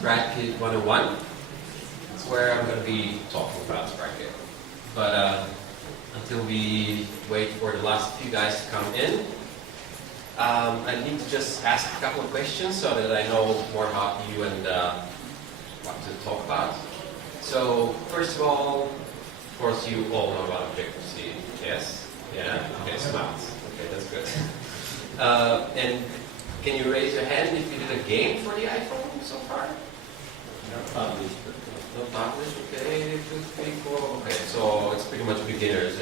SpriteKit 101. That's where I'm going to be talking about SpriteKit. But until we wait for the last few guys to come in, I need to just ask a couple of questions so that I know more about you and what to talk about. So, first of all, of course, you all know about Objective-C. Yes? Yeah? Okay, smart. Okay, that's good. And can you raise your hand if you did a game for the iPhone so far? Not published. Not published, okay, 2, 3, 4. Okay, so it's pretty much beginners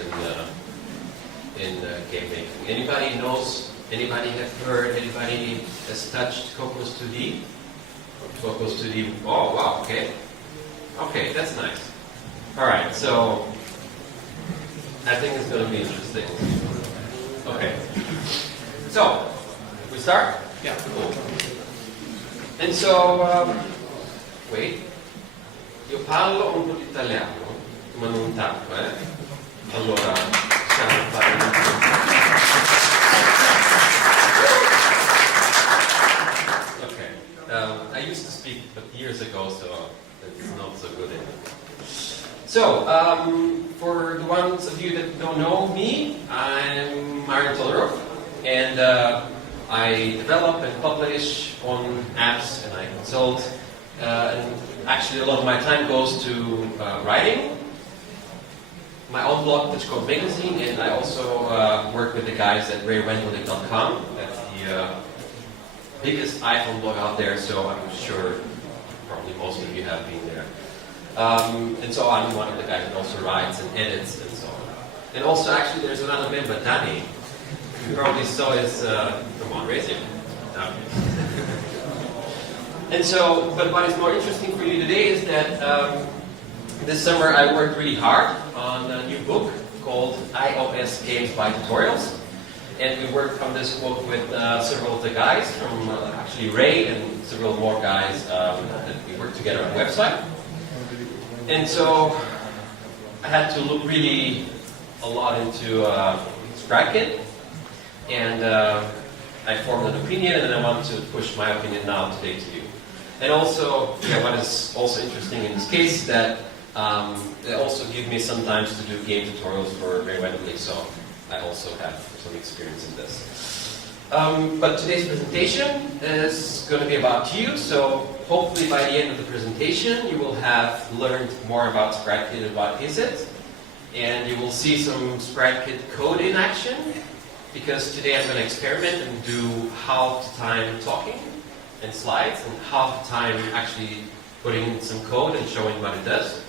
in game making. Anybody knows? Anybody have heard? Anybody has touched Cocos 2D? Cocos 2D. Oh wow, okay. Okay, that's nice. Alright, so I think it's going to be interesting. Okay. So, we start? Yeah. Cool. And so, wait. Io parlo un po' di italiano, ma non tanto, eh? Allora, possiamo fare un Okay. I used to speak, but years ago, so it's not so good anymore. So, for the ones of you that don't know me, I'm Marin Todorov, and I develop and publish on apps, and I consult. And actually, a lot of my time goes to writing, my own blog, Touch Code Magazine, and I also work with the guys at raywendeling.com. That's the biggest iPhone blog out there, so I'm sure probably most of you have been there. And so I'm one of the guys that also writes and edits and so on. And also, actually, there's another member, Danny. You probably saw his, come on, raise him. Okay. And so, but what is more interesting for you today is that this summer I worked really hard on a new book called iOS Games by Tutorials. And we worked on this book with several of the guys from actually Ray and several more guys that we worked together on the website. And so I had to look really a lot into SpriteKit, and I formed an opinion, and I want to push my opinion now today to you. And also, yeah, what is also interesting in this case is that they also give me sometimes to do game tutorials for very randomly, so I also have some experience in this. But today's presentation is going to be about you, so hopefully by the end of the presentation you will have learned more about SpriteKit and what is it, and you will see some SpriteKit code in action, because today I'm going to experiment and do half the time talking and slides, and half the time actually putting in some code and showing what it does.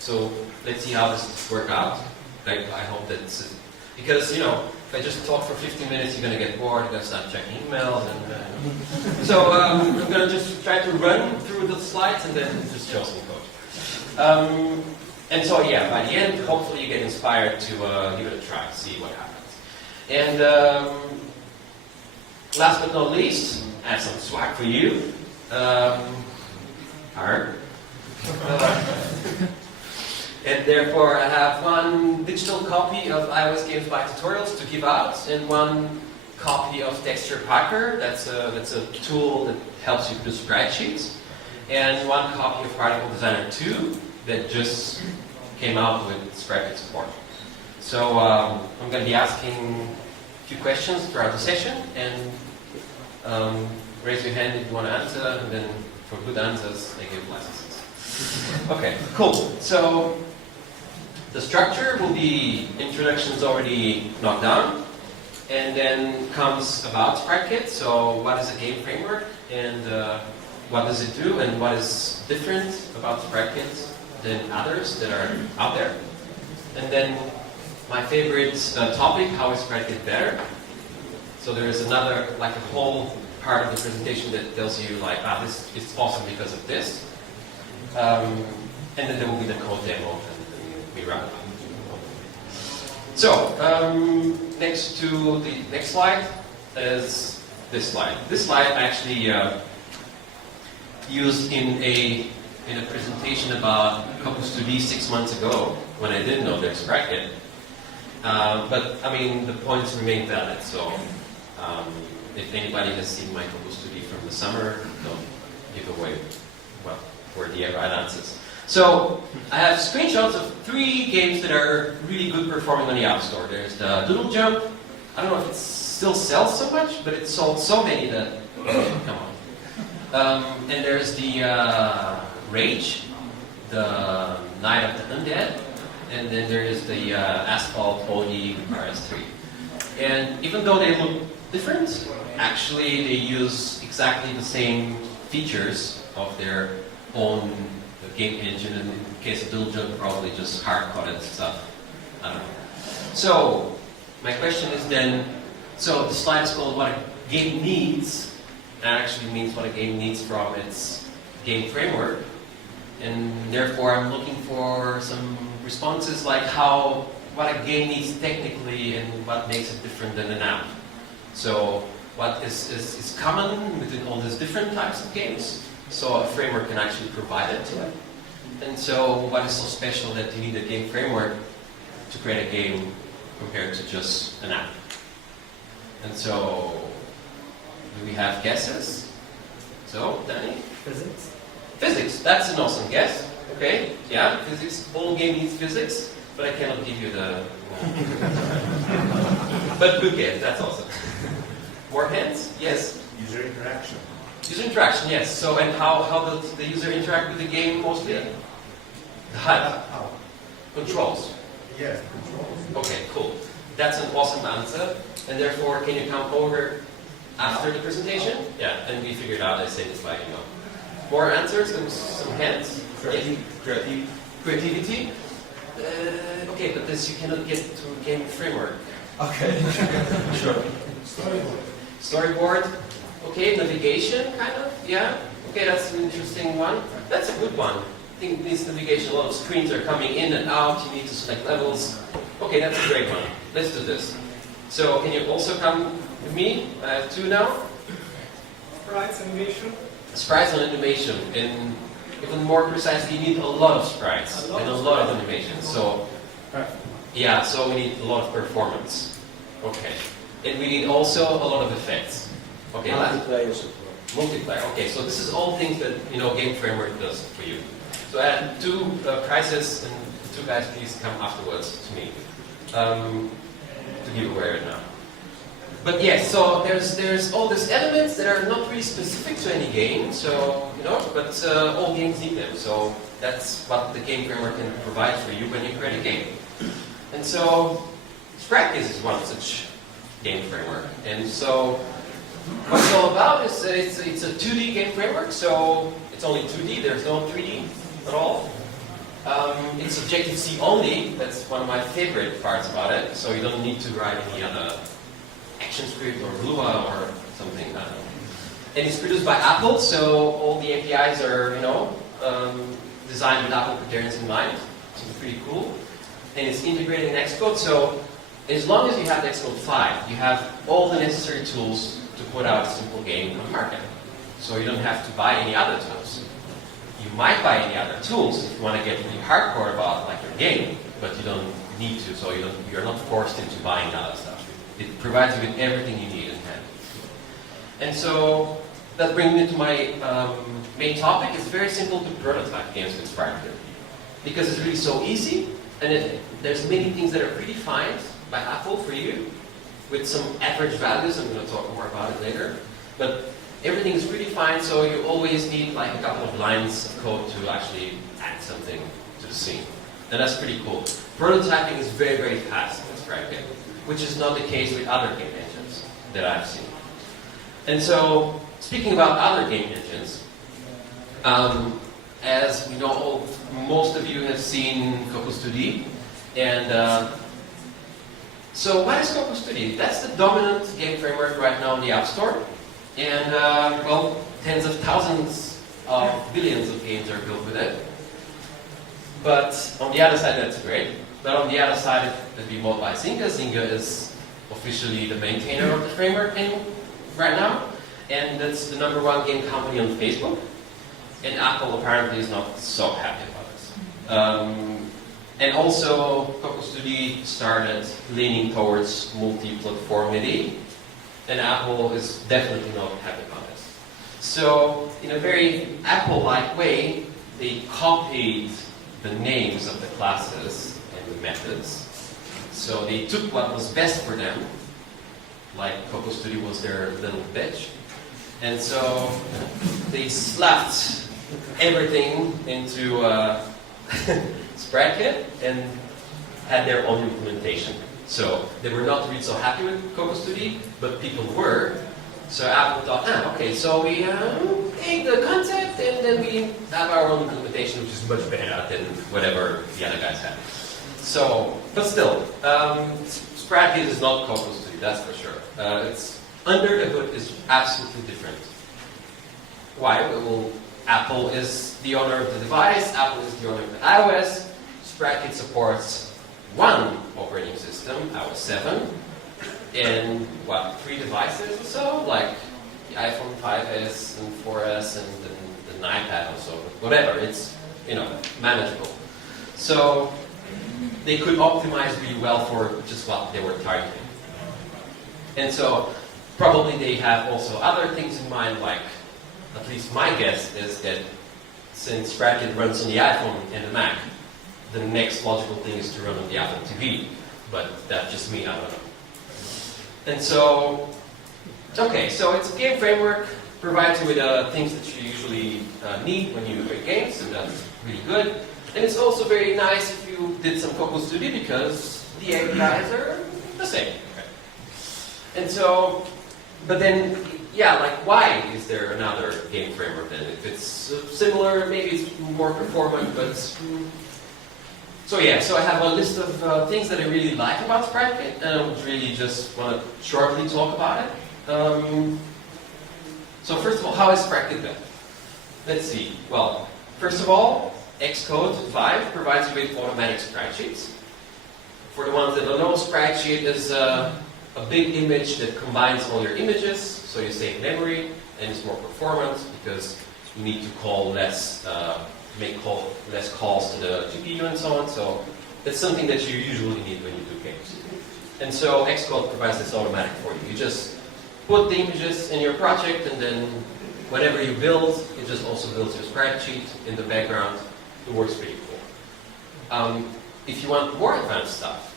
So let's see how this works out. I hope that it's, because, you know, if I just talk for 15 minutes, you're going to get bored, you're going to start checking emails, and so I'm going to just try to run through the slides and then just show some code. And so, yeah, by the end, hopefully you get inspired to give it a try, see what happens. And last but not least, I have some swag for you. And therefore, I have one digital copy of iOS Games by Tutorials to give out, and one copy of Texture Packer. That's a tool that helps you do spreadsheets, and one copy of Particle Designer 2 that just came out with SpriteKit support. So I'm going to be asking a few questions throughout the session, and raise your hand if you want to answer, and then for good answers, I give licenses. Okay, cool. So the structure will be introductions already knocked down, and then comes about SpriteKit. So what is a game framework, and what does it do, and what is different about SpriteKit than others that are out there. And then my favorite topic, how is SpriteKit better? So there is another, like a whole part of the presentation that tells you like, this is awesome because of this. And then there will be the code demo, and we wrap up. So, next to the next slide is this slide. This slide I actually used in a presentation about Cocos 2D 6 months ago, when I didn't know there's SpriteKit. But I mean, the points remain valid. So, if anybody has seen my Cocos 2D from the summer, don't give away what were the right answers. So I have screenshots of 3 games that are really good performing on the App Store. There's the Doodle Jump. I don't know if it still sells so much, but it sold so many that come on. And there's the Rage, the Night of the Undead, and then there is the Asphalt OG RS3. And even though they look different, actually they use exactly the same features of their own game engine. And in the case of Doodle Jump, probably just hard-coded stuff. I don't know. So my question is then, so the slide is called What a Game Needs. That actually means what a game needs from its game framework. And therefore I'm looking for some responses like what a game needs technically and what makes it different than an app. So what is common within all these different types of games, so a framework can actually provide it to it. And so what is so special that you need a game framework to create a game compared to just an app? And so, do we have guesses? So, Danny? Physics? Physics, that's an awesome guess. Okay, yeah, physics, all game needs physics, but I cannot give you the... But good guess, that's awesome. More hands? Yes? User interaction. User interaction, yes. So, and how does the user interact with the game mostly? The HUD. How? Controls. Yes, controls. Okay, cool. That's an awesome answer. And therefore, can you come over after the presentation? Yeah, and we figured out I say this by email. More answers, some hands? Creativity? Okay, but this you cannot get to a game framework. Okay. Sure. Storyboard? Okay, navigation, kind of? Yeah? Okay, that's an interesting one. That's a good one. I think this navigation, a lot of screens are coming in and out, you need to select levels. Okay, that's a great one. Let's do this. So, can you also come with me? I have 2 now. Sprites animation. Sprites and animation. And even more precisely, you need a lot of sprites and a lot of animation. So, yeah, so we need a lot of performance. Okay. And we need also a lot of effects. Okay. Multiplayer support. Multiplayer. Okay, so this is all things that Game Framework does for you. So I had 2 prizes, and the 2 guys please come afterwards to me to give away right now. But yes, so there's all these elements that are not really specific to any game. So but all games need them. So that's what the Game Framework can provide for you when you create a game. And so SpriteKit is one such game framework. And so what it's all about is that it's a 2D game framework, so it's only 2D, there's no 3D at all. It's Objective-C only, that's one of my favorite parts about it, so you don't need to write any other ActionScript or Lua or something, I don't know. And it's produced by Apple, so all the APIs are, designed with Apple criterions in mind, so it's pretty cool. And it's integrated in Xcode, so as long as you have Xcode 5, you have all the necessary tools to put out a simple game on the market. So you don't have to buy any other tools. You might buy any other tools if you want to get really hardcore about your game, but you don't need to, so you're not forced into buying other stuff. It provides you with everything you need in hand. And so that brings me to my main topic. It's very simple to prototype games with SpriteKit because it's really so easy, and there's many things that are predefined by Apple for you with some average values. I'm going to talk more about it later. But everything is predefined, so you always need a couple of lines of code to actually add something to the scene. And that's pretty cool. Prototyping is very, very fast with SpriteKit, which is not the case with other game engines that I've seen. And so, speaking about other game engines, as we know, most of you have seen Cocos 2D, and so what is Cocos 2D? That's the dominant game framework right now in the App Store, and tens of thousands of billions of games are built with it. But on the other side, that's great. But on the other side, it'd be made by Zynga. Zynga is officially the maintainer of the framework right now, and that's the #1 game company on Facebook. And Apple apparently is not so happy about this. And also, Cocos 2D started leaning towards multi-platformity, and Apple is definitely not happy about this. So, in a very Apple-like way, they copied the names of the classes and the methods. So they took what was best for them, like Cocoa Studio was their little bitch. And so they slapped everything into SpriteKit and had their own implementation. So they were not really so happy with Cocoa Studio, but people were. So Apple thought, okay, so we take the concept and then we have our own implementation, which is much better than whatever the other guys had. So, but still, SpriteKit is not Cocoa Studio, that's for sure. It's under the hood is absolutely different. Why? Well, Apple is the owner of the device, Apple is the owner of the iOS. SpriteKit supports one operating system, iOS 7, and what, 3 devices or so, like the iPhone 5s and 4s and the iPad or so, whatever. It's manageable. So they could optimize really well for just what they were targeting. And so probably they have also other things in mind, like, at least my guess is that since SpriteKit runs on the iPhone and the Mac, the next logical thing is to run on the Apple TV. But that's just me, I don't know. And so, okay, so it's a game framework, provides you with things that you usually need when you create games, and that's really good. And it's also very nice if you did some Cocoa Studio because the APIs are the same. And so, but then, yeah, like why is there another game framework then? If it's similar, maybe it's more performant, but... So yeah, so I have a list of things that I really like about SpriteKit, and I would really just want to shortly talk about it. So first of all, how is SpriteKit built? Let's see. Well, first of all, Xcode 5 provides you with automatic sprite sheets. For the ones that don't know, sprite sheet is a big image that combines all your images, so you save memory, and it's more performant because you need to call less, less calls to the GPU and so on. So that's something that you usually need when you do games. And so Xcode provides this automatic for you. You just put the images in your project, and then whatever you build, it just also builds your sprite sheet in the background. It works pretty cool. If you want more advanced stuff,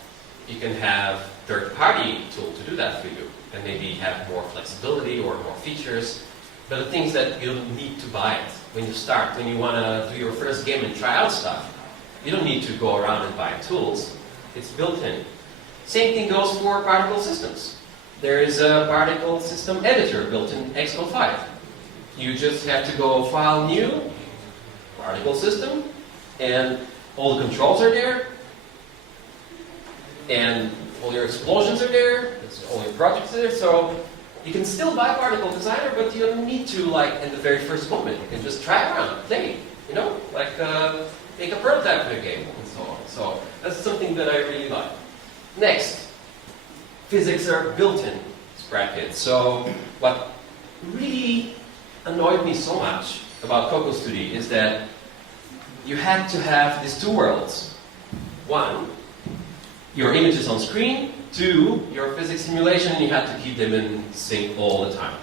you can have third-party tool to do that for you, and maybe have more flexibility or more features. But the things that you don't need to buy it when you start, when you want to do your first game and try out stuff, you don't need to go around and buy tools. It's built in. Same thing goes for particle systems. There is a particle system editor built in Xcode 5. You just have to go File, New, Particle System, and all the controls are there, and all your explosions are there, all your projects are there, so you can still buy Particle Designer, but you don't need to, like, in the very first moment. You can just try around, play, like make a prototype of your game, and so on. So that's something that I really like. Next, physics are built in SpriteKit. So what really annoyed me so much about Cocoa Studio is that you had to have these two worlds. One, your images on screen. Two, your physics simulation, you had to keep them in sync all the time.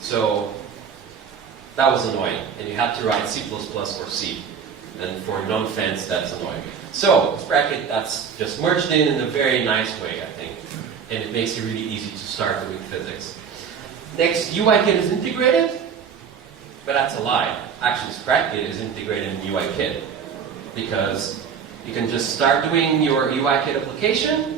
So that was annoying, and you had to write C++ or C. And for non-fans, that's annoying. So SpriteKit, that's just merged in a very nice way, I think. And it makes it really easy to start doing physics. Next, EYIL is integrated, but that's a lie. Actually, SpriteKit is integrated in EYIL, because you can just start doing your EYIL application,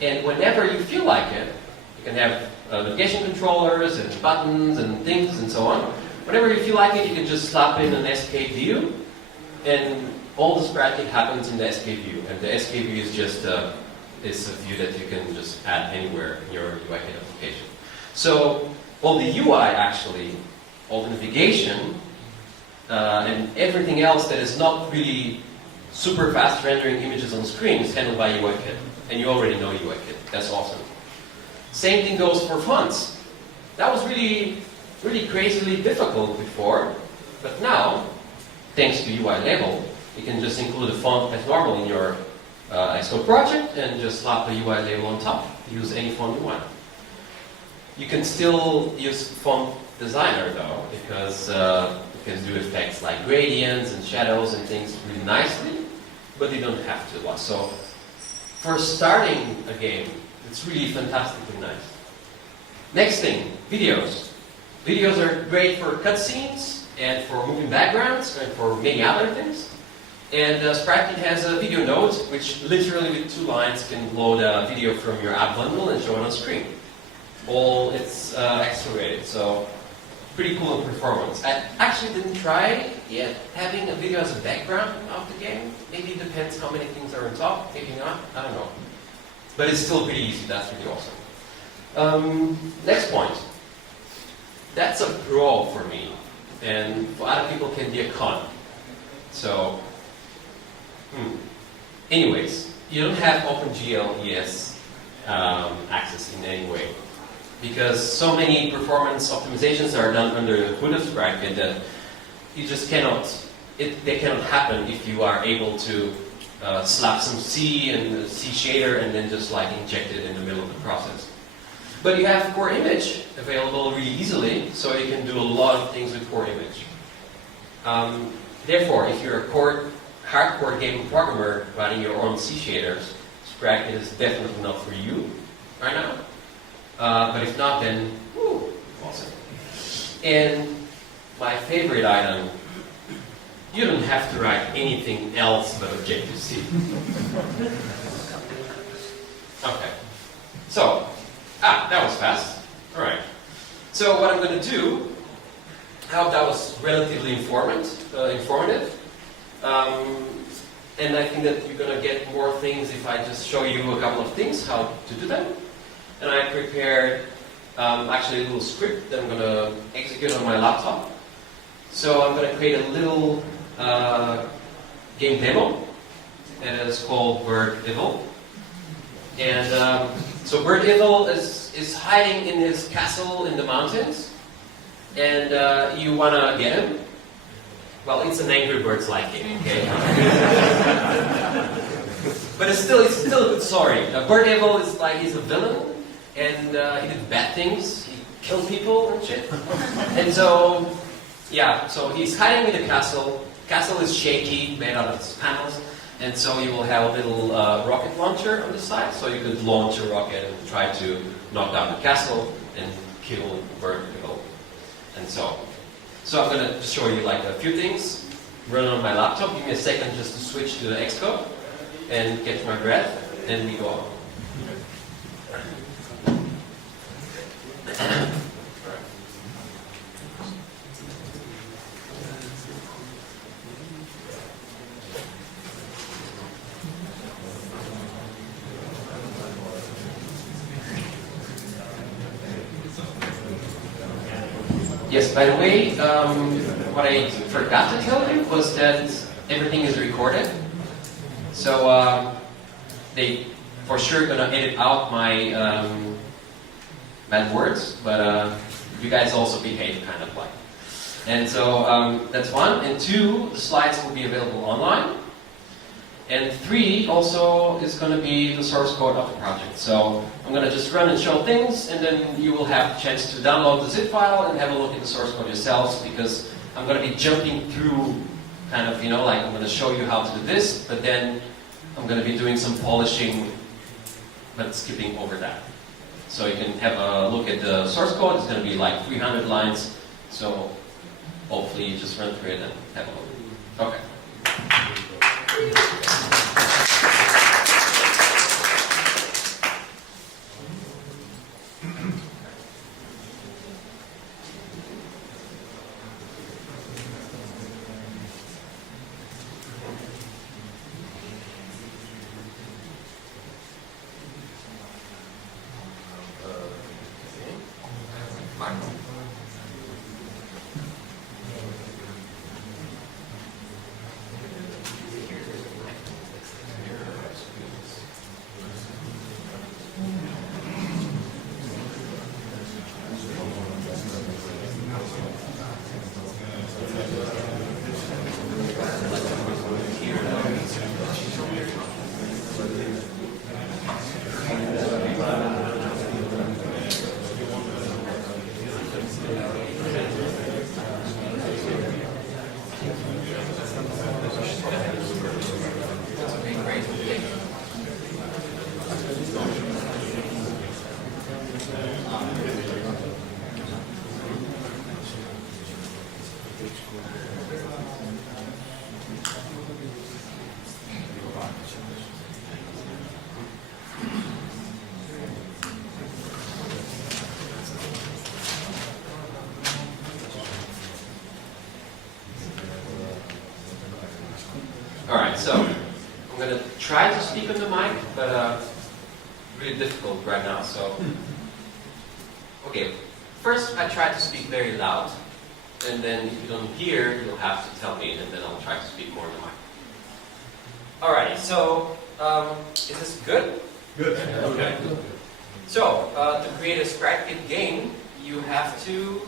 and whenever you feel like it, you can have navigation controllers and buttons and things and so on. Whenever you feel like it, you can just slap in an SK view, and all the SpriteKit happens in the SK view. And the SK view is just is a view that you can just add anywhere in your EYIL application. So all the UI actually, all the navigation, and everything else that is not really super fast rendering images on screen is handled by EYIL. And you already know EYIL. That's awesome. Same thing goes for fonts. That was really, really crazily difficult before, but now, thanks to UI label, you can just include a font as normal in your Xcode project and just slap the UI label on top. Use any font you want. You can still use Font Designer though, because You can do effects like gradients and shadows and things really nicely, but you don't have to a lot. So for starting a game, it's really fantastically nice. Next thing, videos. Videos are great for cutscenes and for moving backgrounds and for many other things. And SpriteKit has a video node, which literally with 2 lines can load a video from your app bundle and show it on screen. All it's accelerated, so pretty cool in performance. I actually didn't try yet having a video as a background of the game. Maybe it depends how many things are on top, maybe not, I don't know. But it's still pretty easy, that's really awesome. Next point. That's a pro for me, and for other people can be a con. So, anyways, you don't have OpenGL ES access in any way, because so many performance optimizations are done under the hood of SpriteKit that you just cannot, they cannot happen if you are able to slap some C and a C shader and then just like inject it in the middle of the process. But you have core image available really easily, so you can do a lot of things with core image. Therefore, if you're a hardcore game programmer running your own C shaders, SpriteKit is definitely not for you right now. But if not, then woo, awesome. And my favorite item, you don't have to write anything else but Objective-C. Okay. So, that was fast. All right. So what I'm going to do, I hope that was relatively informative. And I think that you're going to get more things if I just show you a couple of things, how to do them. And I prepared actually a little script that I'm going to execute on my laptop. So I'm going to create a little game demo that is called Bird Evil. And so Bird Evil is hiding in his castle in the mountains, and you want to get him. Well, it's an Angry Birds-like game, okay? But it's still a good story. Bird Evil is like he's a villain, and he did bad things. He killed people and shit. And so, yeah, so he's hiding in the castle. Castle is shaky, made out of panels. And so you will have a little rocket launcher on the side, so you could launch a rocket and try to knock down the castle and kill Bird Evil. And so I'm going to show you like a few things. Run on my laptop. Give me a second just to switch to the Xcode and catch my breath, and we go on. Yes, by the way, what I forgot to tell you was that everything is recorded. So they for sure gonna edit out my bad words, but you guys also behave kind of like. And so that's 1. And 2, the slides will be available online. And 3 also is going to be the source code of the project. So I'm going to just run and show things, and then you will have a chance to download the zip file and have a look at the source code yourselves, because I'm going to be jumping through kind of, like I'm going to show you how to do this, but then I'm going to be doing some polishing, but skipping over that. So you can have a look at the source code. It's going to be like 300 lines. So hopefully you just run through it and have a look. Okay. Okay, great. Okay. All right, so I'm going to try to speak on the mic, but really difficult right now. So, okay, first I try to speak very loud, and then if you don't hear, you'll have to tell me, and then I'll try to speak more on the mic. Alrighty, so is this good? Good. Okay. So, to create a SpriteKit game, you have to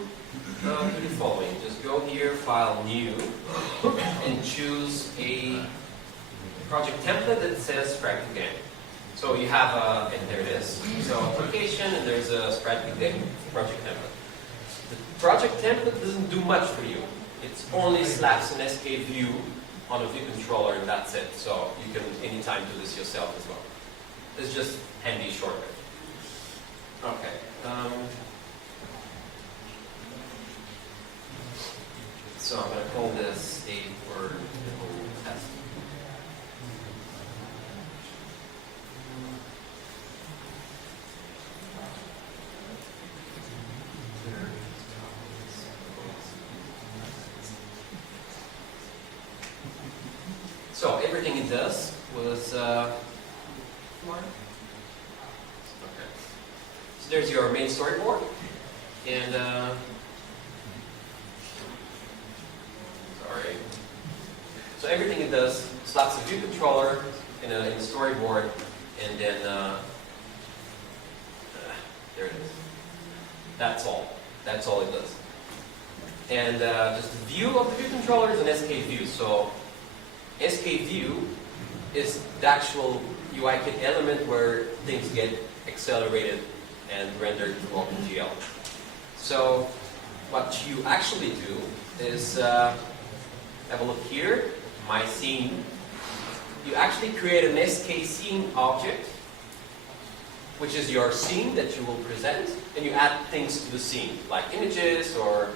do the following. Just go here, File, New, and choose a project template that says SpriteKit game. So you have and there it is. So application, and there's a SpriteKit game project template. The project template doesn't do much for you. It only slaps an SK view on a view controller, and that's it. So you can anytime do this yourself as well. It's just handy shortcut. Okay. So I'm going to call this a word test. So everything it does was okay. So there's your main storyboard, and sorry. So everything it does slaps a view controller in a storyboard, and then there it is. That's all. That's all it does. And just the view of the view controller is an SK view. So SK view is the actual EYIL element where things get accelerated and rendered to OpenGL. So what you actually do is have a look here, my scene. You actually create an SK scene object, which is your scene that you will present, and you add things to the scene, like images or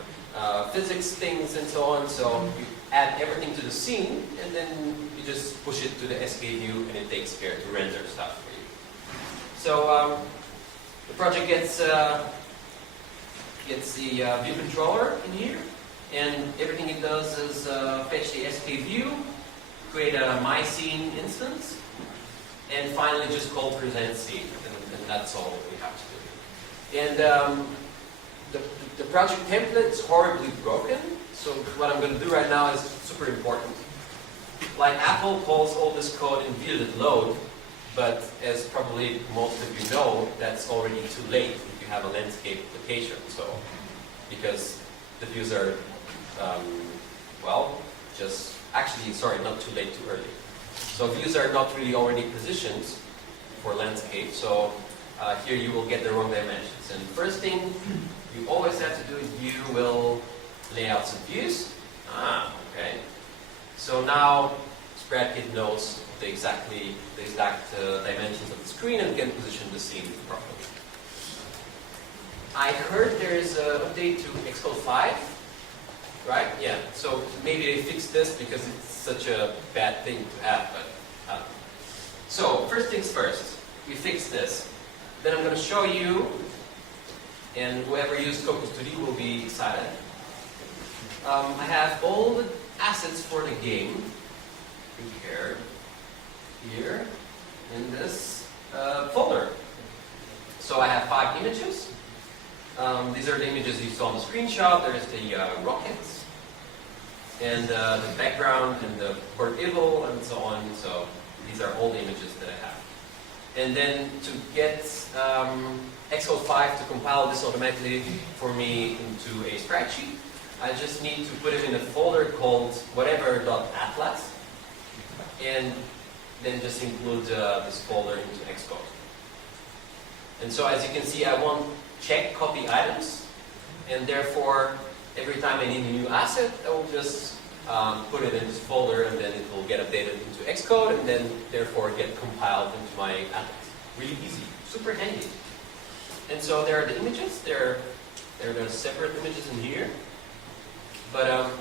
physics things and so on. So you add everything to the scene, and then you just push it to the SK view, and it takes care to render stuff for you. So the project gets the view controller in here, and everything it does is fetch the SK view, create a my scene instance, and finally just call present scene, and that's all we have to do. And the project template is horribly broken, so what I'm going to do right now is super important. Like Apple calls all this code in view.load, but as probably most of you know, that's already too late if you have a landscape application. So, because the views are, not too late, too early. So views are not really already positioned for landscape. So here you will get the wrong dimensions. And first thing you always have to do is you will lay out some views. Okay. So now SpriteKit knows the exact dimensions of the screen and can position the scene properly. I heard there is an update to Xcode 5, right? Yeah. So maybe they fixed this because it's such a bad thing to have. But so first things first, we fix this. Then I'm going to show you, and whoever used Cocos 2D will be excited. I have all the assets for the game prepared here in this folder. So I have 5 images. These are the images you saw on the screenshot. There's the rockets, and the background, and the word EYIL, and so on. So these are all the images that I have. And then to get Xcode 5 to compile this automatically for me into a spreadsheet, I just need to put it in a folder called whatever.atlas, and then just include this folder into Xcode. And so as you can see, I won't check copy items, and therefore every time I need a new asset, I will just put it in this folder, and then it Xcode and then therefore get compiled into my atlas. Really easy, super handy. And so there are the images. There are the separate images in here. But I'm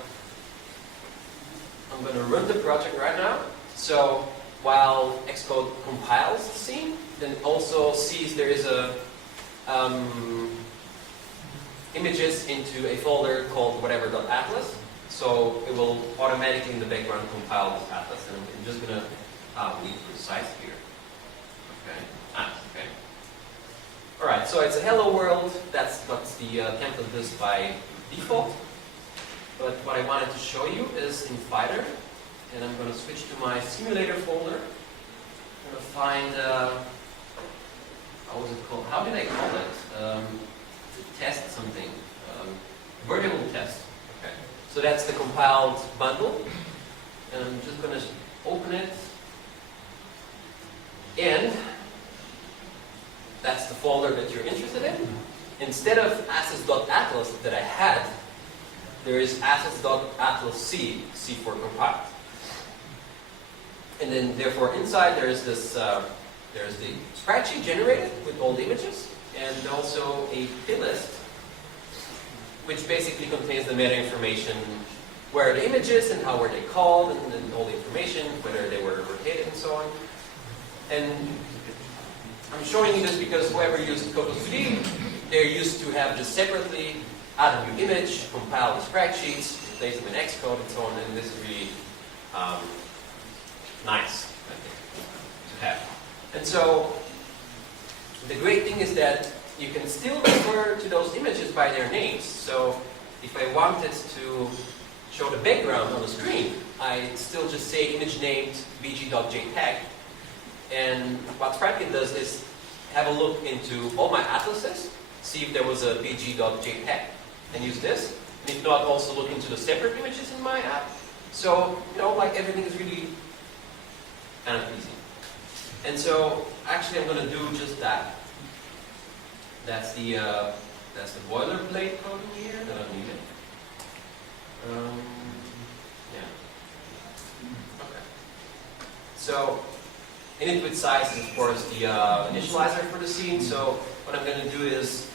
going to run the project right now. So while Xcode compiles the scene, then it also sees there is a images into a folder called whatever.atlas. So it will automatically in the background compile this atlas. And I'm just going to be precise here. Okay. Okay. All right. So it's a hello world. That's what the template does by default. But what I wanted to show you is in Fighter. And I'm going to switch to my simulator folder. I'm going to find, how was it called? How did I call it? To test something. Vertical test. Okay. So that's the compiled bundle. And I'm just going to open it. And that's the folder that you're interested in. Instead of assets.atlas that I had, there is assets.atlasc, C for compiled. And then, therefore, inside there's this, there's the Sprite sheet generated with all the images, and also a plist, which basically contains the meta information, where are the images and how were they called, and then all the information, whether they were rotated and so on. And I'm showing you this because whoever used Cocos 2D, they're used to have just separately add a new image, compile the Sprite sheets, replace them in Xcode and so on, and this is really nice, I think, to have. And so, the great thing is that you can still refer to those images by their names. So, if I wanted to show the background on the screen, I still just say image named bg.jpg. And what SpriteKit does is have a look into all my atlases, see if there was a bg.jpg, and use this. And if not, also look into the separate images in my app. So, like everything is really kind of easy. And so, actually, I'm going to do just that. That's the boilerplate code in here that I'm needing. Yeah. Okay. So, init with size is of course the initializer for the scene. So, what I'm going to do is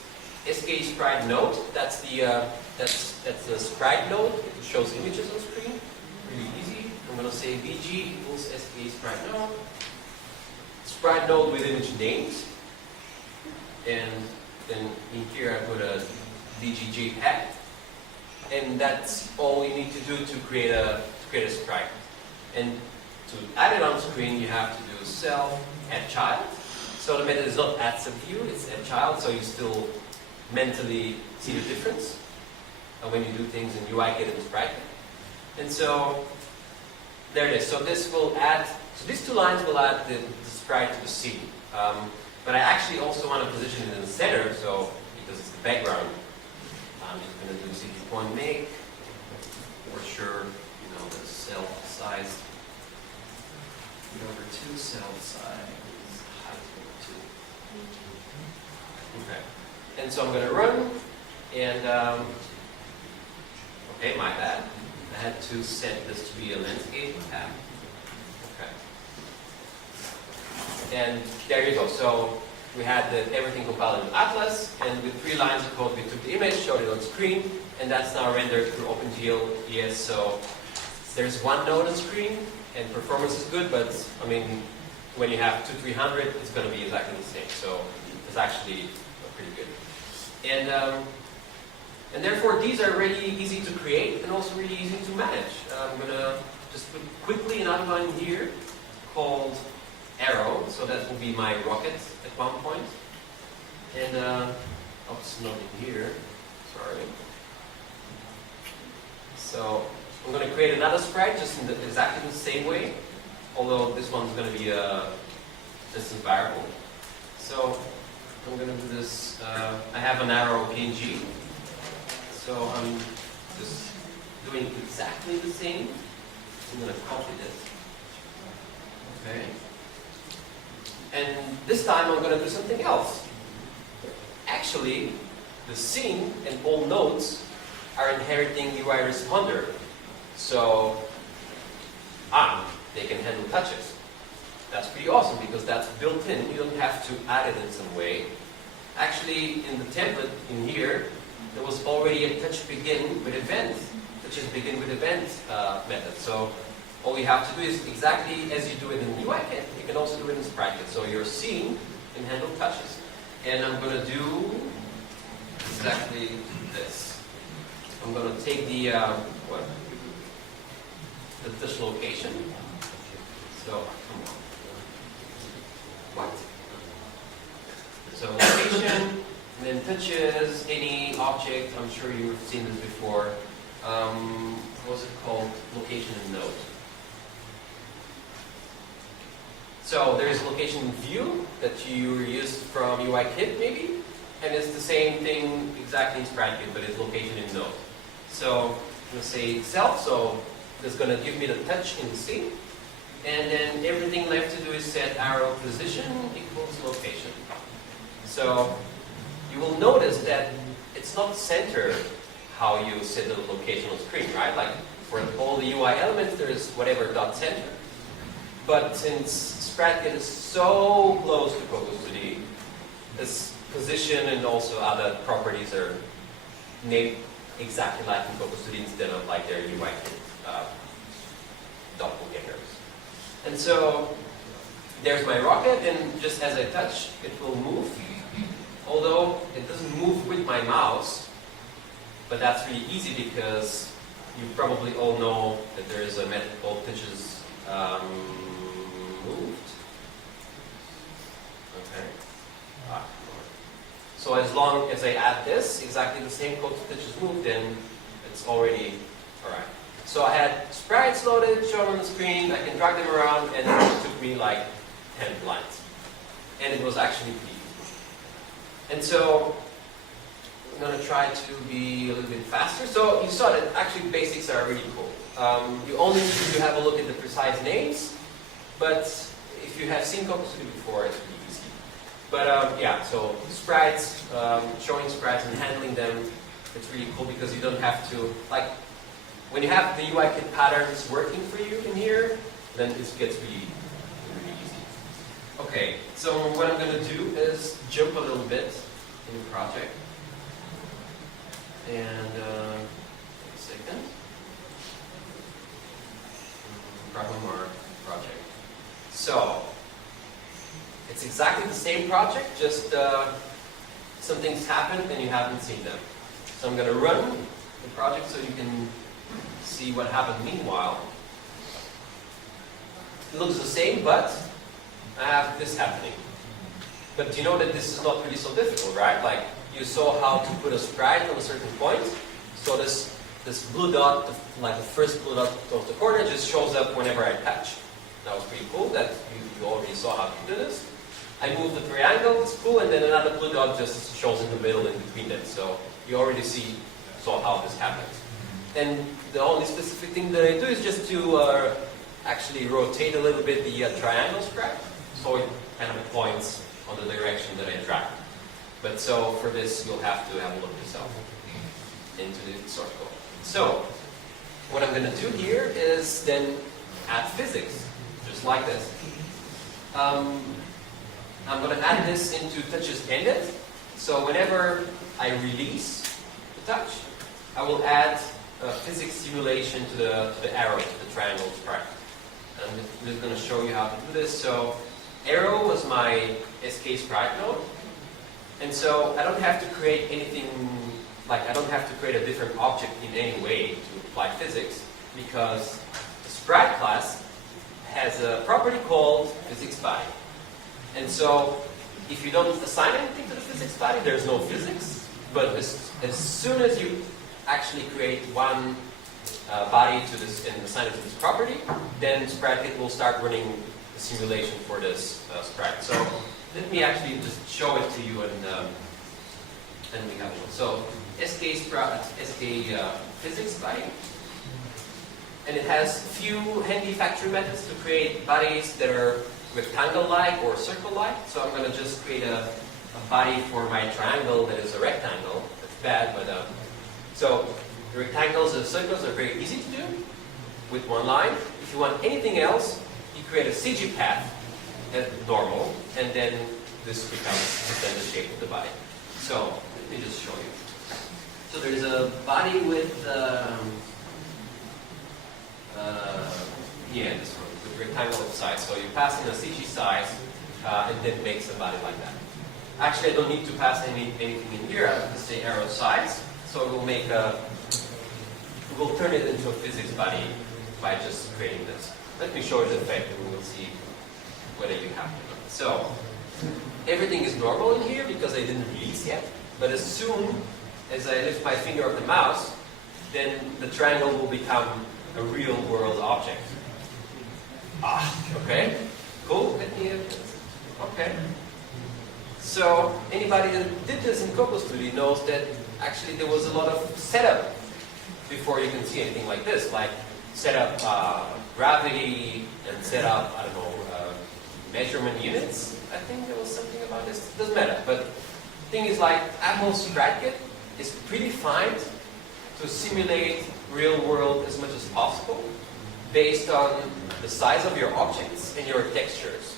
sk sprite node. That's the sprite node. It shows images on screen. Really easy. I'm going to say bg equals sk sprite node. Sprite node with image names. And then in here I put a bg.jpg. And that's all you need to do to create a sprite. And to add it on screen, you have to do self add child. So the method is not add subview, it's add child. So you still mentally see the difference when you do things in EYIL and Sprite. And so there it is. So this will add. So these two lines will add the sprite to the scene. But I actually also want to position it in the center. So because it's the background, I'm just going to do cd.make for sure. The self-sized. Number 2 self-size height number 2. Okay. And so I'm going to run, and okay, my bad. I had to set this to be a landscape tab. Okay. And there you go. So we had everything compiled in Atlas, and with 3 lines of code, we took the image, showed it on screen, and that's now rendered through OpenGL. Yes, so there's one node on screen, and performance is good, but I mean, when you have 200-300, it's going to be exactly the same. So it's actually pretty good. And therefore, these are really easy to create and also really easy to manage. I'm going to just put quickly an outline here called arrow. So that will be my rocket at one point. And oops, not in here. Sorry. So I'm going to create another sprite just in exactly the same way, although this one's going to be a distance variable. So I'm going to do this. I have an arrow PNG, so I'm just doing exactly the same. I'm going to copy this. Okay. And this time I'm going to do something else. Actually, the scene and all nodes are inheriting UI responder. So, they can handle touches. That's pretty awesome because that's built in. You don't have to add it in some way. Actually, in the template in here, there was already a touch begin with event, touches begin with event method. So all you have to do is exactly as you do it in EYIL, you can also do it in SpriteKit. So your scene can handle touches. And I'm going to do exactly this. I'm going to take the touch location. So, come on. What? So location, and then touches, any object. I'm sure you've seen this before. What's it called? Location and node. So there's location view that you used from EYIL maybe, and it's the same thing exactly in SpriteKit, but it's location in node. So I'm going to say self, so it's going to give me the touch in the scene, and then everything left to do is set arrow position equals location. So you will notice that it's not centered how you set the location on screen, right? Like for all the UI elements, there is whatever dot center. But since SpriteKit is so close to Focus 2D, this position and also other properties are named exactly like in Focus 2D instead of like their UI doppelgangers. And so there's my rocket, and just as I touch, it will move. Although it doesn't move with my mouse, but that's really easy because you probably all know that there is a method called touches moved. Okay. So as long as I add this, exactly the same code to touches moved, then it's already alright. So I had sprites loaded, shown on the screen, I can drag them around, and it took me like 10 lines. And it was actually pretty easy. And so I'm going to try to be a little bit faster. So you saw that actually basics are really cool. You only need to have a look at the precise names, but if you have seen Focus 2D before, it's pretty easy. But yeah, so sprites, showing sprites and handling them, it's really cool because you don't have to, like, when you have the EYIL patterns working for you in here, then it gets really easy. Okay, so what I'm going to do is jump a little bit in the project. And a second. Pragma project. So it's exactly the same project, just some things happened and you haven't seen them. So I'm going to run the project so you can see what happened meanwhile. It looks the same, but I have this happening. But you know that this is not really so difficult, right? Like, you saw how to put a sprite on a certain point. So this blue dot, like the first blue dot of the corner, just shows up whenever I touch. That was pretty cool. That you already saw how to do this. I moved the triangle, it's cool, and then another blue dot just shows in the middle in between them. So you already saw how this happens. And the only specific thing that I do is just to actually rotate a little bit the triangle sprite, so it kind of points on the direction that I drag. But so for this, you'll have to have a look yourself into the source code. So what I'm going to do here is then add physics, just like this. I'm going to add this into touches ended. So whenever I release the touch, I will add a physics simulation to the arrow, to the triangle sprite. I'm just going to show you how to do this. So arrow was my SK sprite node. And so I don't have to create anything, like I don't have to create a different object in any way to apply physics, because the sprite class has a property called physics body. And so if you don't assign anything to the physics body, there's no physics. But as soon as you actually create one body to this and assign it to this property, then SpriteKit will start running the simulation for this sprite. So let me actually just show it to you, and we have one. So SK physics body, and it has few handy factory methods to create bodies that are rectangle-like or circle-like. So I'm going to just create a body for my triangle that is a rectangle. That's bad, but so the rectangles and circles are very easy to do. with one line. If you want anything else, you create a CG path at normal, and then this becomes then the shape of the body. So let me just show you. So there's a body with this one with rectangle size. So you pass in a CG size, and then make somebody like that. Actually, I don't need to pass anything in here. I have to say arrow size. So it will make we'll turn it into a physics body by just creating this. Let me show you the effect, and we will see whether you have it or not. So everything is normal in here because I didn't release yet. But as soon as I lift my finger off the mouse, then the triangle will become a real world object. Okay, cool. Let me. Okay. So anybody that did this in Coco Studio knows that actually there was a lot of setup before you can see anything like this, like set up gravity and set up, I don't know, measurement units. I think there was something about this. Doesn't matter. But the thing is, like, Apple's SpriteKit is predefined to simulate real world as much as possible based on the size of your objects and your textures.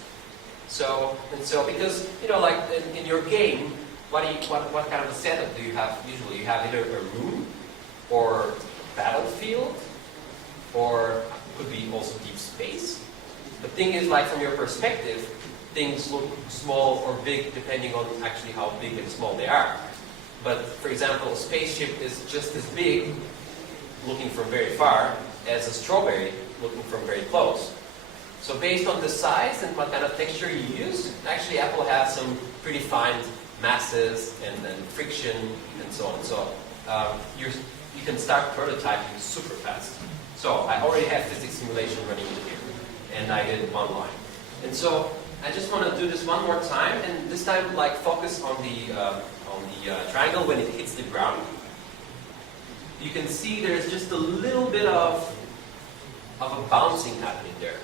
So because, you know, like in your game, what kind of a setup do you have usually? You have either a room or battlefield, or could be also deep space. The thing is, like, from your perspective, things look small or big depending on actually how big and small they are. But for example, a spaceship is just as big looking from very far as a strawberry looking from very close. So based on the size and what kind of texture you use, actually Apple has some predefined masses and then friction and so on. So you can start prototyping super fast. So I already have physics simulation running in here, and I did one line. And so I just want to do this one more time, and this time like focus on the triangle when it hits the ground. You can see there's just a little bit of a bouncing happening there.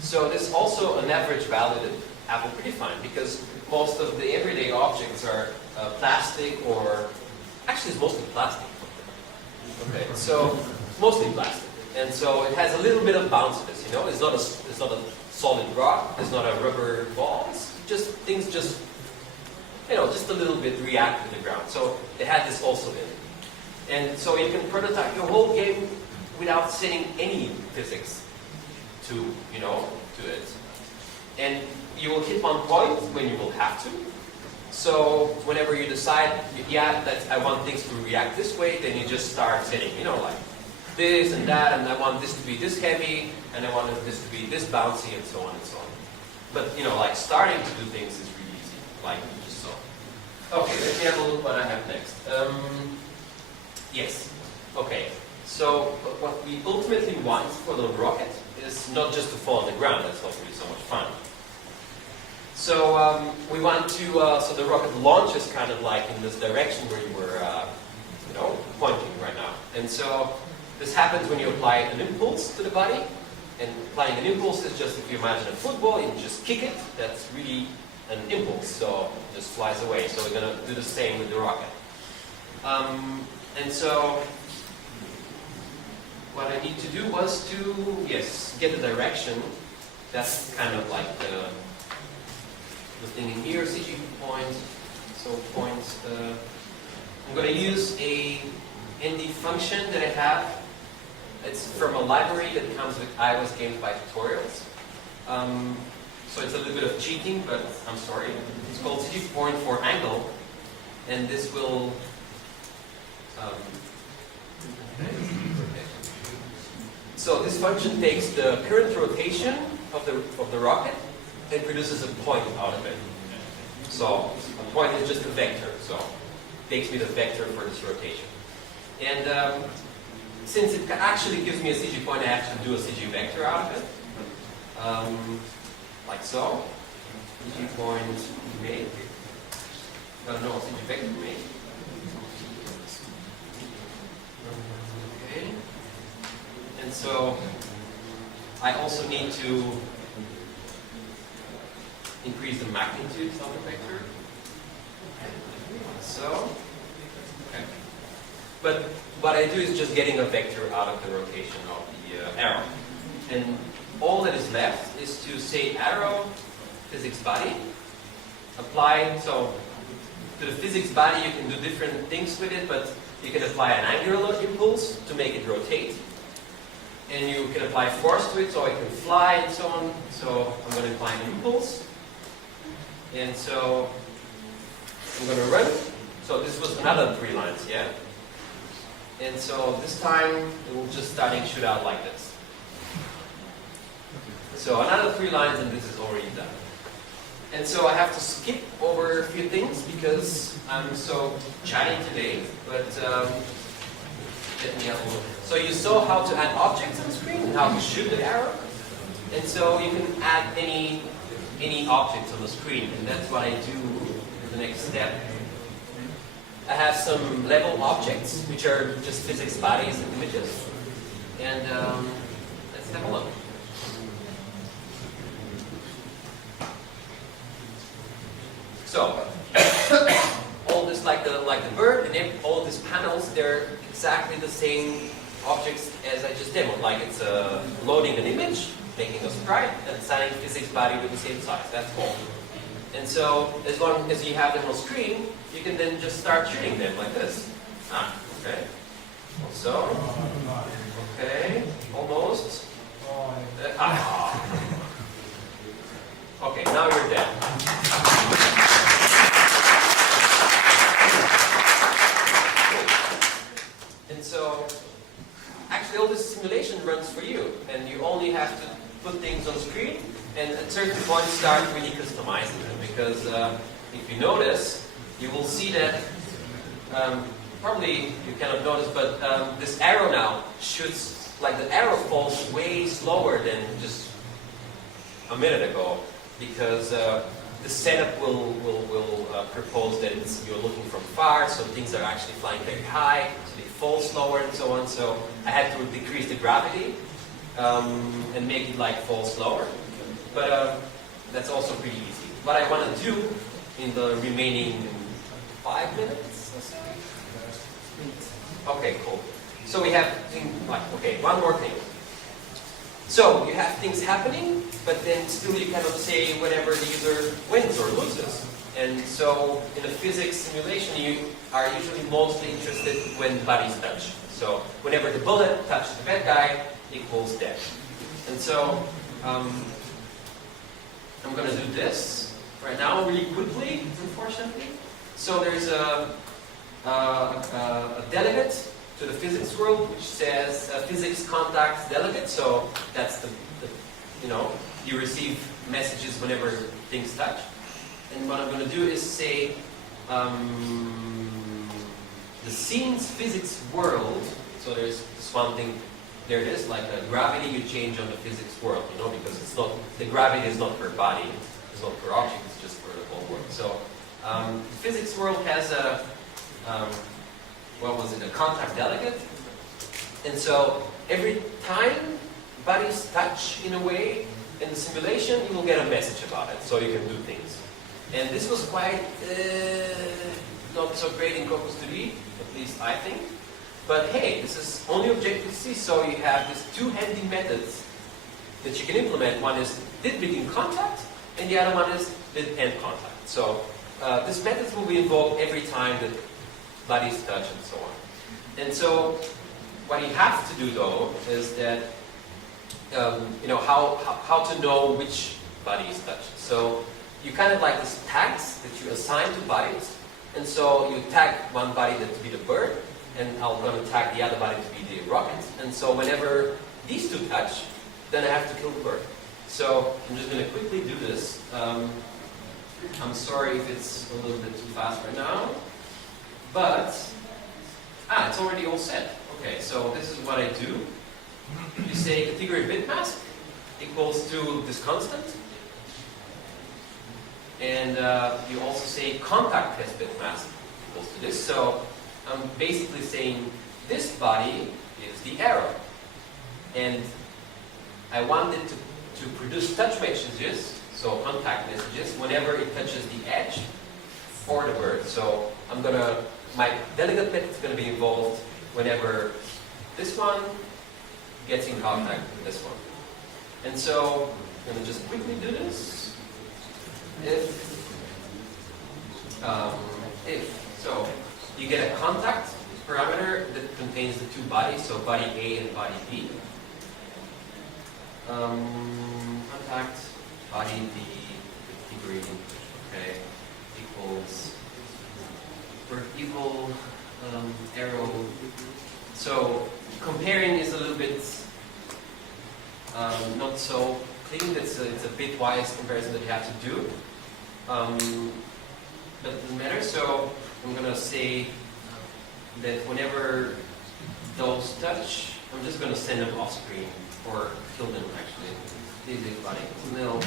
So there's also an average value that Apple predefined, because most of the everyday objects are plastic, or actually it's mostly plastic. Okay, so mostly plastic, and so it has a little bit of bounciness. You know, it's not a solid rock, it's not a rubber ball. It's just things just, you know, just a little bit react to the ground. So they had this also in it, and so you can prototype your whole game without setting any physics to it, and you will hit one point when you will have to. So whenever you decide, yeah, that I want things to react this way, then you just start setting, you know, like this and that, and I want this to be this heavy, and I want this to be this bouncy, and so on and so on. But, you know, like starting to do things is really easy, like you just saw. Okay, let me have a look what I have next. Yes. Okay. So what we ultimately want for the rocket is not just to fall on the ground. That's not really so much fun. So we want to, so the rocket launches kind of like in this direction where you were, pointing right now. And so this happens when you apply an impulse to the body. And applying an impulse is just, if you imagine a football, you just kick it. That's really an impulse, so it just flies away. So we're going to do the same with the rocket. And so what I need to do was to, get the direction. That's kind of like the thing in here, CG point. So points, I'm going to use a ND function that I have. It's from a library that comes with iOS games by tutorials. So it's a little bit of cheating, but I'm sorry. It's called CG point for angle, and this will. So this function takes the current rotation of the rocket and produces a point out of it. So a point is just a vector, so it takes me the vector for this rotation. And since it actually gives me a CG point, I have to do a CG vector out of it. Like so. CG point make. No, CG vector make. Okay. And so I also need to increase the magnitude of the vector. So, okay. But what I do is just getting a vector out of the rotation of the the arrow. And all that is left is to say arrow physics body. Apply, so to the physics body you can do different things with it, but you can apply an angular impulse to make it rotate. And you can apply force to it so it can fly and so on. So I'm going to apply an impulse. And so I'm going to run. So this was another 3 lines, yeah? And so this time it will just starting to shoot out like this. So another 3 lines and this is already done. And so I have to skip over a few things because I'm so chatty today. But let me have a look. So you saw how to add objects on the screen and how to shoot the arrow. And so you can add any objects on the screen, and that's what I do in the next step. I have some level objects, which are just physics bodies and images. And let's have a look. So all this, like the bird, and all these panels, they're exactly the same objects as I just demoed. Like it's loading an image, making a sprite, and assigning physics body with the same size. That's all. And so as long as you have them on screen, you can then just start shooting them like this. Okay. So, okay, almost. Okay, now you're dead. And so, actually all this simulation runs for you, and you only have to put things on screen, and at certain points start really customizing them, because if you notice, you will see that, probably you cannot notice, but this arrow now shoots, like the arrow falls way slower than just a minute ago, because the setup will propose that you're looking from far, so things are actually flying very high, so they fall slower and so on. So I had to decrease the gravity and make it like fall slower. But that's also pretty easy. What I want to do in the remaining 5 minutes or so. Okay, cool. So we have okay, one more thing. So you have things happening, but then still you cannot say whenever the user wins or loses. And so in a physics simulation, you are usually mostly interested when bodies touch. So whenever the bullet touches the bad guy, equals death. And so I'm going to do this right now really quickly, unfortunately. So there's a delegate to the physics world, which says physics contacts delegate. So that's the you receive messages whenever things touch. And what I'm going to do is say the scenes physics world. So there's this one thing. There it is, like gravity you change on the physics world, because it's not, the gravity is not per body, it's not per object, it's just for the whole world. So the physics world has a a contact delegate. And so every time bodies touch in a way in the simulation, you will get a message about it, so you can do things. And this was quite not so great in Cocos 3D, at least I think. But hey, this is only Objective-C, so you have these 2 handy methods that you can implement. One is did begin contact, and the other one is did end contact. So these methods will be invoked every time that bodies touch and so on. And so what you have to do though is that how to know which body is touched. So you kind of like these tags that you assign to bodies, and so you tag one body to be the bird, and I'm going to tag the other body to be the rocket. And so whenever these 2 touch, then I have to kill the bird. So I'm just going to quickly do this. I'm sorry if it's a little bit too fast right now, but it's already all set. Okay, so this is what I do. You say category bit mask equals to this constant, and you also say contact test bit mask equals to this. So I'm basically saying this body is the arrow, and I want it to produce touch messages, so contact messages, whenever it touches the edge or the bird. So my delegate method is going to be involved whenever this one gets in contact with this one. And so I'm going to just quickly do this. So you get a contact parameter that contains the two bodies, so body A and body B. Contact body B degree, okay, equals equal arrow. So comparing is a little bit not so clean. It's a bitwise comparison that you have to do. But it doesn't matter. So I'm going to say that whenever those touch, I'm just going to send them off screen or kill them actually. This is body nil.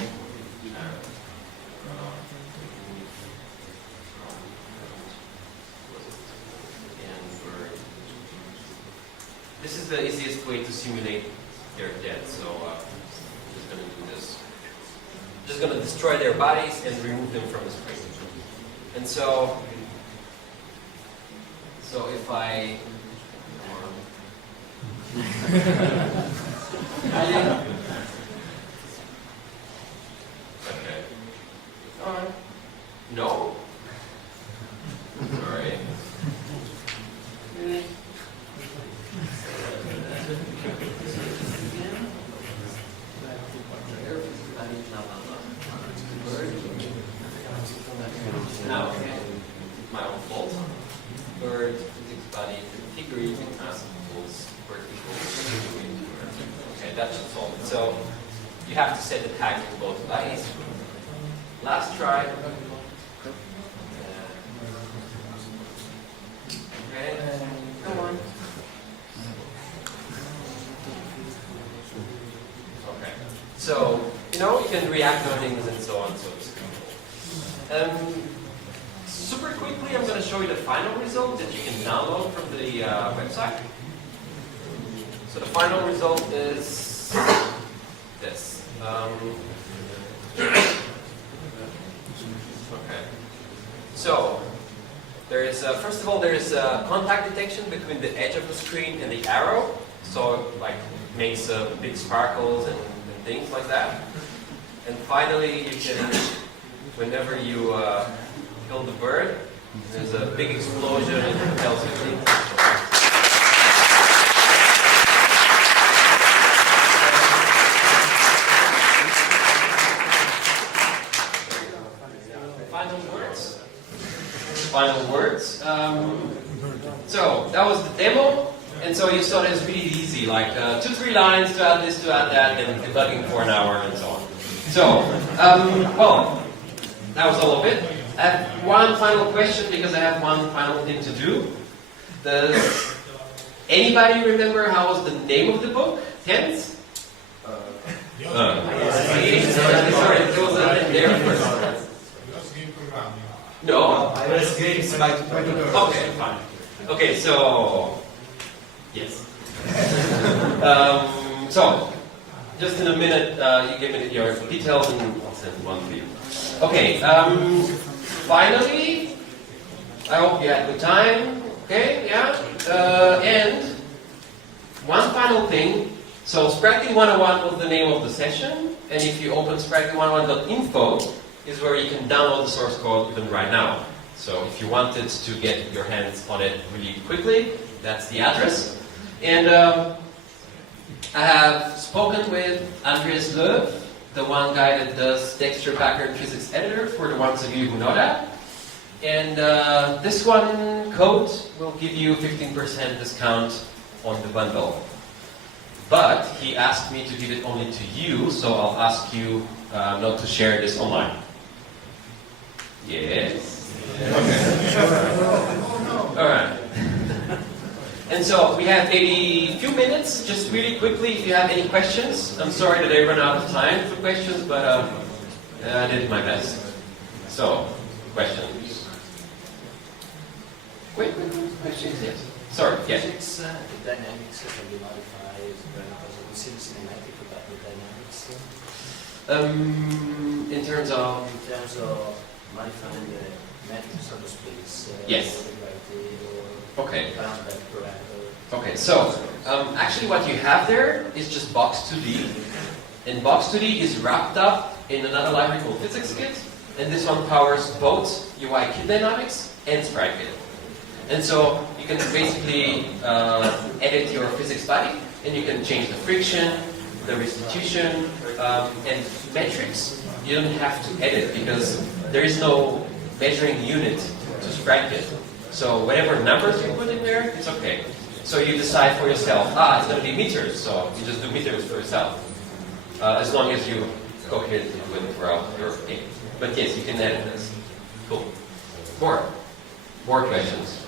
This is the easiest way to simulate their death. So I'm just going to do this. I'm just going to destroy their bodies and remove them from the screen. And so if I okay. No. Sorry. Now, my own fault. Bird, physics body, degree, mass equals, bird equals. Okay, that should solve it. So you have to set the tag in both bodies. Last try. Okay, come on. Okay, so you can react on things and so on. So it's super quickly, I'm going to show you the final result that you can download from the website. So the final result is this. Okay. So there is, first of all, there is contact detection between the edge of the screen and the arrow. So like makes big sparkles and things like that. And finally, you can, whenever you kill the bird, there's a big explosion and it tells you things. Final words. So that was the demo, and so you saw that it's really easy, like 2-3 lines to add this, to add that, and debugging for an hour and so on. So, well, that was all of it. I have one final question because I have one final thing to do. Does anybody remember how was the name of the book? Tense? Sorry, it was there first. No. Okay, fine. Okay, so yes. So just in a minute, you give me your details, and I'll send one for you. Okay. Finally, I hope you had a good time. Okay, yeah. And one final thing. So SpriteKit 101 was the name of the session, and if you open SpriteKit101.info, is where you can download the source code even right now. So if you wanted to get your hands on it really quickly, that's the address. And I have spoken with Andreas Löw, the one guy that does texture pattern physics editor, for the ones of you who know that. And this one code will give you 15% discount on the bundle. But he asked me to give it only to you, so I'll ask you not to share this online. Yes? Okay. Alright. And so we have maybe a few minutes, just really quickly, if you have any questions. I'm sorry that I ran out of time for questions, but I did my best. So, questions? Quick questions, yes. Sorry, yes. Physics, the dynamics can be modified because we see the cinematic about the dynamics. In terms of modifying the metrics of the space. Yes. Or Okay. bounded parameter. Okay, so actually what you have there is just Box2D. And Box2D is wrapped up in another library called PhysicsKit. And this one powers both EYIL dynamics and SpriteKit. And so you can basically edit your physics body, and you can change the friction, the restitution, and metrics. You don't have to edit because there is no measuring unit to SpriteKit. So whatever numbers you put in there, it's okay. So you decide for yourself, it's going to be meters, so you just do meters for yourself. As long as you go ahead and do it throughout your game. But yes, you can edit this. Cool. More questions.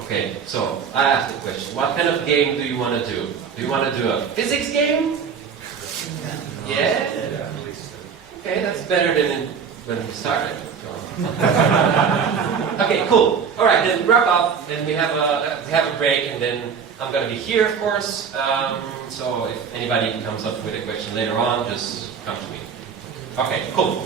Okay, so I asked the question, what kind of game do you want to do? Do you want to do a physics game? Yeah? Okay, that's better than when we started. Okay, cool. All right, then wrap up. Then we have a break, and then I'm going to be here, of course. So if anybody comes up with a question later on, just come to me. Okay, cool.